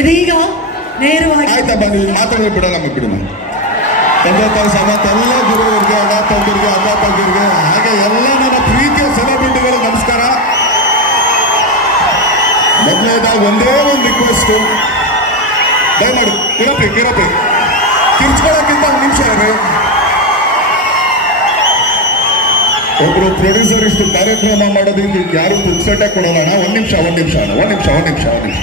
ಇದೀಗ ನೇರವಾಗಿ ಆಯ್ತಾ ಬನ್ನಿ ಮಾತಾಡೋದು ಬಿಡಲ್ಲ ಮಕ್ಕಳು ತಂದೆ ತಾಯಿ ಸಮೇತ ಎಲ್ಲ ಗುರುಗಳಿಗೆ ಅಣ್ಣ ಅಕ್ಕ ತಂದಿರಿಗೆ ಹಾಗೆ ಎಲ್ಲ ನನ್ನ ಪ್ರೀತಿಯ ಸೆಲೆಬ್ರಿಟಿಗಳು ನಮಸ್ಕಾರ. ಮೊದಲನೇದಾಗಿ ಒಂದೇ ಒಂದು ರಿಕ್ವೆಸ್ಟ್ ದಯಮಾಡಿ ಕಿರಪಿ ಕಿರಪಿ ಕಿರ್ಚ್ಕೊಳ್ಳೋಕ್ಕಿಂತ ಒಂದು ನಿಮಿಷ ಇರಿ. ಒಬ್ರು ಪ್ರೊಡ್ಯೂಸರ್ ಇಷ್ಟು ಕಾರ್ಯಕ್ರಮ ಮಾಡೋದ್ರಿಂದ ಯಾರು ಪುಕ್ಸಟ್ಟೆ ಕೊಡೋಣ ಒಂದು ನಿಮಿಷ ಒಂದು ನಿಮಿಷ ಒಂದ್ ನಿಮಿಷ, ಒಂದು ನಿಮಿಷ, ಒಂದ್ ನಿಮಿಷ.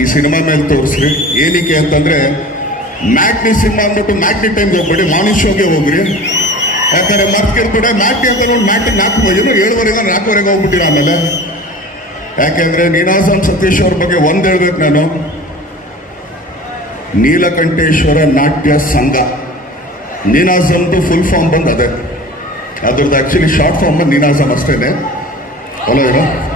ಈ ಸಿನಿಮಾ ಮೇಲೆ ತೋರಿಸ್ರಿ. ಏನಕ್ಕೆ ಅಂತಂದ್ರೆ, ಮ್ಯಾಗ್ನಿ ಸಿನಿಮಾ ಅಂದ್ಬಿಟ್ಟು ಮ್ಯಾಗ್ನಿ ಟೈಮ್ಗೆ ಹೋಗ್ಬೇಡಿ ಮಾರ್ನಿಂಗ್ ಶೋಗೆ ಹೋಗ್ರಿ. ಯಾಕಂದ್ರೆ ಮರ್ತಿರ್ತಡೆ ಮ್ಯಾಗ್ನಿ ಅಂತ ನೋಡಿ ಮ್ಯಾಟ್ನಿ ನಾಲ್ಕು ಏನು ಏಳುವರೆಗೆ ನಾಲ್ಕುವರೆಗೆ ಹೋಗ್ಬಿಟ್ಟಿರ ಆಮೇಲೆ. ಯಾಕೆಂದ್ರೆ ನೀನಾಸಂ ಸತೀಶ್ ಅವ್ರ ಬಗ್ಗೆ ಒಂದು ಹೇಳ್ಬೇಕು ನಾನು. ನೀಲಕಂಠೇಶ್ವರ ನಾಟ್ಯ ಸಂಘ. ನೀನಾಸಮ್ದು ಫುಲ್ ಫಾರ್ಮ್ ಬಂದು ಅದೇ. ಅದ್ರದ್ದು ಆ್ಯಕ್ಚುಲಿ ಶಾರ್ಟ್ ಫಾರ್ಮ್ ಬಂದು ನೀನಾಸಮ್ ಅಷ್ಟೇನೆ. ಅಲ್ಲ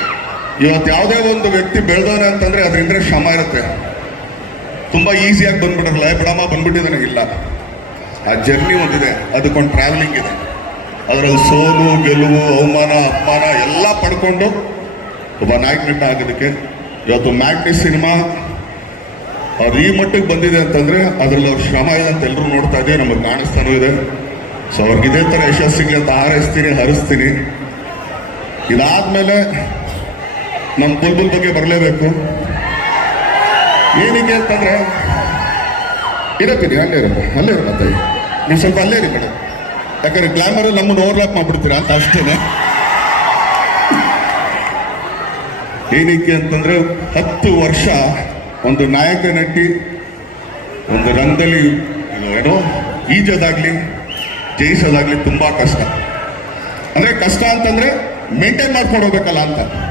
ಇವತ್ತು ಯಾವುದೇ ಒಂದು ವ್ಯಕ್ತಿ ಬೆಳೆದವನೆ ಅಂತಂದ್ರೆ ಅದರಿಂದ ಶ್ರಮ ಇರುತ್ತೆ. ತುಂಬಾ ಈಸಿಯಾಗಿ ಬಂದ್ಬಿಡಲ್ಲ "ಏ, ಬಿಡಮ್ಮ ಬಂದ್ಬಿಟ್ಟಿದ್ದಾನೆ. ಇಲ್ಲ. ಆ ಜರ್ನಿ ಒಂದಿದೆ. ಅದಕ್ಕೊಂದು ಟ್ರಾವೆಲಿಂಗ್ ಇದೆ. ಅದರಲ್ಲಿ ಸೋಲು ಗೆಲುವು ಅವಮಾನ ಅಪಮಾನ ಎಲ್ಲ ಪಡ್ಕೊಂಡು ಒಬ್ಬ ನಾಯಕ ಆಗೋದಕ್ಕೆ ಇವತ್ತು ಮ್ಯಾಗ್ನಿ ಸಿನಿಮಾ ಅದು ಈ ಮಟ್ಟಕ್ಕೆ ಬಂದಿದೆ ಅಂತಂದ್ರೆ ಅದ್ರಲ್ಲಿ ಅವ್ರ ಶ್ರಮ ಇದೆ ಅಂತ ಎಲ್ಲರೂ ನೋಡ್ತಾ ಇದ್ದೀವಿ ನಮಗೆ ಕಾಣಿಸ್ತಾನೂ ಇದೆ. ಸೊ ಅವ್ರಿಗೆ ಇದೇ ಥರ ಯಶಸ್ಸಿಗೆ ಅಂತ ಹಾರೈಸ್ತೀನಿ ಹರಿಸ್ತೀನಿ. ಇದಾದ್ಮೇಲೆ ನಮ್ಮ ಬುಲ್ಬುಲ್ ಬಗ್ಗೆ ಬರಲೇಬೇಕು. ಏನಕ್ಕೆ ಅಂತಂದ್ರೆ ಇರತ್ತೀನಿ ಅಲ್ಲೇ ಇರಪ್ಪ ಅಲ್ಲೇ ಇರಪ್ಪ ತಾಯಿ. ನೀವು ಸ್ವಲ್ಪ ಅಲ್ಲೇ ಇರಿ ಮೇಡಮ್. ಯಾಕಂದ್ರೆ ಗ್ಲಾಮರ್ ನಮ್ಮನ್ನು ಓವರ್ಲಾಪ್ ಮಾಡ್ಬಿಡ್ತೀರಾ ಅಂತ ಅಷ್ಟೇನೆ. ಏನಕ್ಕೆ ಅಂತಂದ್ರೆ, ಹತ್ತು ವರ್ಷ ಒಂದು ನಾಯಕ ನಟಿ, ಒಂದು ರಂಗದಲ್ಲಿ ಏನೋ ಈಜೋದಾಗ್ಲಿ, ಜಯಿಸೋದಾಗ್ಲಿ ತುಂಬಾ ಕಷ್ಟ. ಅಂದ್ರೆ ಕಷ್ಟ ಅಂತಂದ್ರೆ ಮೇಂಟೈನ್ ಮಾಡ್ಕೊಂಡು ಹೋಗ್ಬೇಕಲ್ಲ ಅಂತ.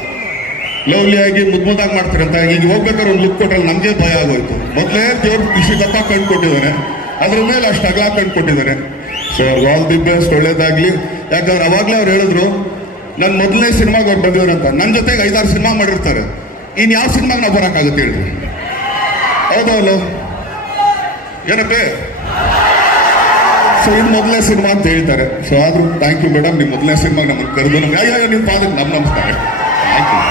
ಲವ್ಲಿ ಆಗಿ ಮುದ್ ಮುದ್ದಾಗಿ ಮಾಡ್ತಾರೆ ಅಂತ. ಈಗ ಹೋಗ್ಬೇಕಾದ್ರೆ ಒಂದು ಲುಕ್ ಕೊಟ್ಟಲ್ಲಿ ನಮಗೆ ಭಯ ಆಗೋಯ್ತು. ಮೊದಲೇ ದೇವ್ರು ಖುಷಿ ದಪ್ಪ ಕಂಡುಕೊಟ್ಟಿದ್ದಾನೆ ಅದ್ರ ಮೇಲೆ ಅಷ್ಟು ಅಗಲ ಕಂಡುಕೊಟ್ಟಿದ್ದಾರೆ ಸೊ ಆಲ್ ದಿ ಬೆಸ್ಟ್ ಒಳ್ಳೇದಾಗ್ಲಿ. ಯಾಕಂದ್ರೆ ಅವಾಗಲೇ ಅವ್ರು ಹೇಳಿದ್ರು ನನ್ನ ಮೊದಲನೇ ಸಿನಿಮಾಗೆ ಅವ್ರು ಬಂದಿದ್ರಂತ ನನ್ನ ಜೊತೆಗೆ ಐದಾರು ಸಿನಿಮಾ ಮಾಡಿರ್ತಾರೆ. ಇನ್ ಯಾವ ಸಿನಿಮಾಗೆ ನಾವು ಬರೋಕ್ಕಾಗುತ್ತೆ? ಹೇಳ್ರಿ ಹೌದೌದು. ಏನಪ್ಪೇ? ಸೊ ಇದು ಮೊದಲನೇ ಸಿನಿಮಾ ಅಂತ ಹೇಳ್ತಾರೆ. ಸೊ ಆದರೂ ಥ್ಯಾಂಕ್ ಯು ಮೇಡಮ್ ನಿಮ್ಮ ಮೊದಲನೇ ಸಿನಿಮಾಗೆ ನಮ್ಮನ್ನು ಕರೆದು ನಮ್ಗೆ ಅಯ್ಯೋ ನಿಮ್ಮ ಫಾದರ್ ನಮ್ಮ ನಮಸ್ಕಾರ. Thank U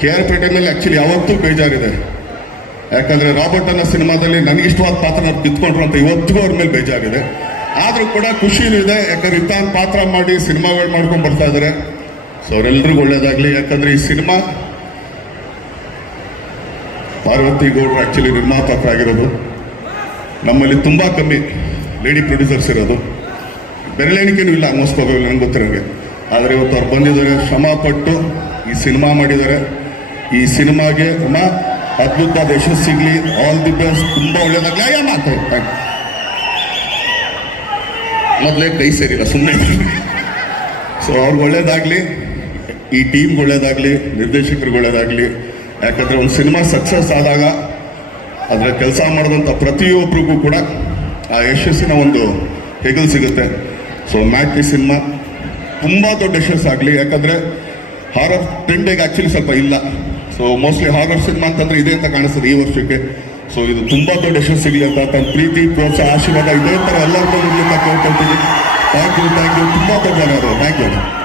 K R Pete ಮೇಲೆ ಆಕ್ಚುಲಿ ಯಾವತ್ತೂ ಬೇಜಾರಿದೆ. ಯಾಕಂದ್ರೆ ರಾಬರ್ಟ್ ಅನ್ನೋ ಸಿನಿಮಾದಲ್ಲಿ ನನಗೆ ಇಷ್ಟವಾದ ಪಾತ್ರ ನಾವು ಕಿತ್ಕೊಂಡ್ರು ಅಂತ ಇವತ್ತಿಗೂ ಅವ್ರ ಮೇಲೆ ಬೇಜಾರಿದೆ. ಆದರೂ ಕೂಡ ಖುಷಿನೂ ಇದೆ, ಯಾಕಂದ್ರೆ ಇಂಥ ಪಾತ್ರ ಮಾಡಿ ಸಿನಿಮಾಗಳು ಮಾಡ್ಕೊಂಡು ಬರ್ತಾ ಇದ್ದಾರೆ ಸೊ ಅವರೆಲ್ಲರಿಗೂ ಒಳ್ಳೇದಾಗ್ಲಿ. ಯಾಕಂದ್ರೆ ಈ ಸಿನಿಮಾ ಪಾರ್ವತಿ ಗೌಡ್ರು ಆಕ್ಚುಲಿ ನಿರ್ಮಾಪಕರಾಗಿರೋದು. ನಮ್ಮಲ್ಲಿ ತುಂಬಾ ಕಮ್ಮಿ ಲೇಡಿ ಪ್ರೊಡ್ಯೂಸರ್ಸ್ ಇರೋದು. ಬೆರಳೆಣಿಕೆನೂ ಇಲ್ಲ ಆಲ್ಮೋಸ್ಟ್ ನನಗೆ ಗೊತ್ತಿರೋಂಗೆ. ಆದರೆ ಇವತ್ತು ಅವ್ರು ಬಂದಿದ್ದಾರೆ ಶ್ರಮ ಪಟ್ಟು ಈ ಸಿನಿಮಾ ಮಾಡಿದ್ದಾರೆ. ಈ ಸಿನಿಮಾಗೆ ಅಮ್ಮ ಅದ್ಭುತವಾದ ಯಶಸ್ಸು ಸಿಗ್ಲಿ ಆಲ್ ದಿ ಬೆಸ್ಟ್ ತುಂಬಾ ಒಳ್ಳೇದಾಗ್ಲಿ. ಅಯ್ಯ ಮೊದಲೇ ಕೈ ಸೇರಿಲ್ಲ ಸುಮ್ಮನೆ ಸೊ ಅವ್ರಿಗೆ ಒಳ್ಳೇದಾಗ್ಲಿ, ಈ ಟೀಮ್ ಒಳ್ಳೇದಾಗ್ಲಿ, ನಿರ್ದೇಶಕರಿಗೆ ಒಳ್ಳೇದಾಗ್ಲಿ, ಯಾಕಂದ್ರೆ ಒಂದು ಸಿನಿಮಾ ಸಕ್ಸಸ್ ಆದಾಗ ಅದರ ಕೆಲಸ ಮಾಡಿದಂಥ ಪ್ರತಿಯೊಬ್ಬರಿಗೂ ಕೂಡ ಆ ಯಶಸ್ಸಿನ ಒಂದು ಹೆಗಲು ಸಿಗುತ್ತೆ. ಸೊ ಈ ಸಿನಿಮಾ ತುಂಬ ದೊಡ್ಡ ಯಶಸ್ಸಾಗಲಿ, ಯಾಕಂದರೆ ಹಾರರ್ ಟ್ರೆಂಡಿಗೆ ಆ್ಯಕ್ಚುಲಿ ಸ್ವಲ್ಪ ಇಲ್ಲ. ಸೊ ಮೋಸ್ಟ್ಲಿ ಹಾರರ್ ಸಿನಿಮಾ ಅಂತಂದ್ರೆ ಇದೇ ಅಂತ ಕಾಣಿಸ್ತದೆ ಈ ವರ್ಷಕ್ಕೆ. ಸೊ ಇದು ತುಂಬಾ ದೊಡ್ಡ ಯಶಸ್ ಸಿಗಲಿ ಅಂತ ತನ್ನ ಪ್ರೀತಿ, ಪ್ರೋತ್ಸಾಹ, ಆಶೀರ್ವಾದ ಇದೇ ತರ ಎಲ್ಲರಿಗೂ ಅಂತ ಕೇಳ್ಕೊಳ್ತೀನಿ ಥ್ಯಾಂಕ್ ಯು ಥ್ಯಾಂಕ್ ಯು ತುಂಬಾ ದೊಡ್ಡ ಥ್ಯಾಂಕ್ ಯು